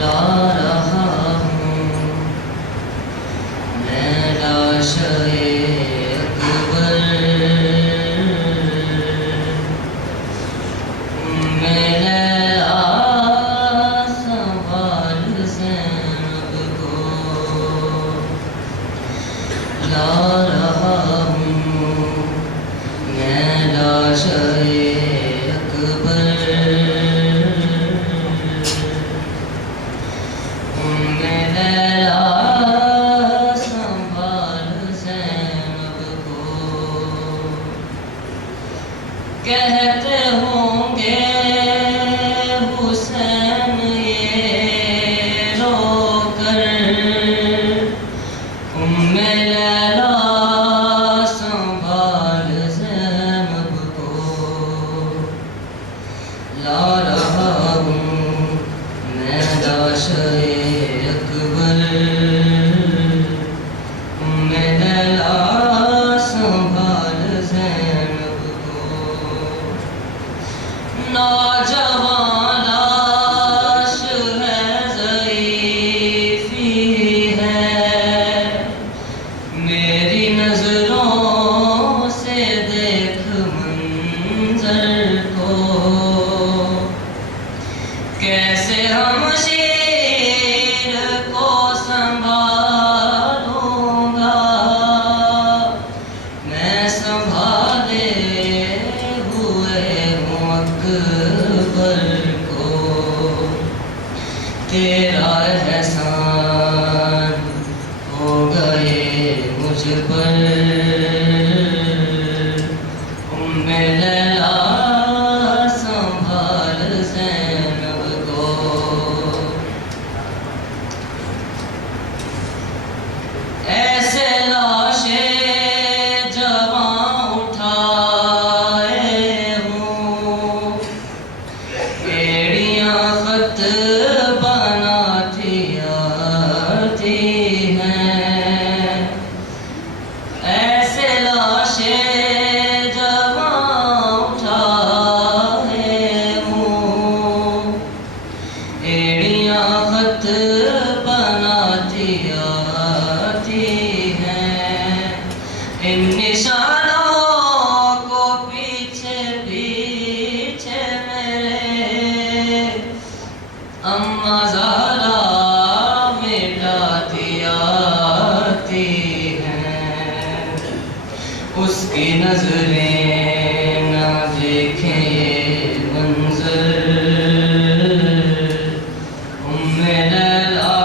ला रहा हूँ मैं लाशे अकबर। मैं लैला संभाल ज़ैनब को ला रहा हूँ मैं लाशे अकबर। कहते होंगे हुसैन ये रोकर उम्मे लैला संभाल ज़ैनब को ला रहा हूँ मैं लाशे अकबर। उम्मे लैला संभाल ज़ैनब को नौजवान लाश है ज़ईफ़ी है मेरी नज़रों से देख मंज़र को कैसे हम शीर को संभालूंगा मैं संभाले हुए हूँ अकबर को। तेरा एहसान हो गए मुझ पर उम्मे लैला संभाल ज़ैनब को। ऐसे लाशे जवां उठाए हूँ एड़ियाँ खत बनाती आती हैं। ऐसे लाशे जवां उठाए हूँ एड़ियाँ खत बनाती आती हैं। इन निशानों को पीछे पीछे मेरे अम्मा ज़हरा मिटाती आती हैं। उसकी नज़रें ना देखें ये मंज़र उम्मे लैला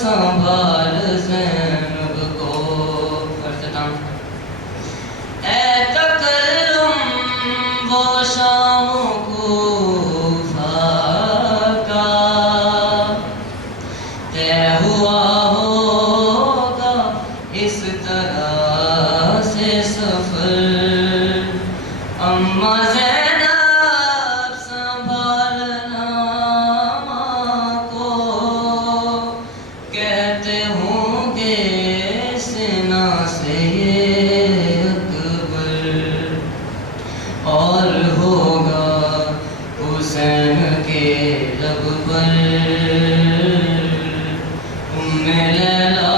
संभाल ज़ैनब को। अख्ताम ए तकल्लुम वो शाम कूफा का तय हुआ होगा इस तरह से सफ़र। अम्मा ज़ैनब संभालना माँ को कहते होंगे सीना से ये अकबर। और होगा हुसैन के लब पर उम्मे लैला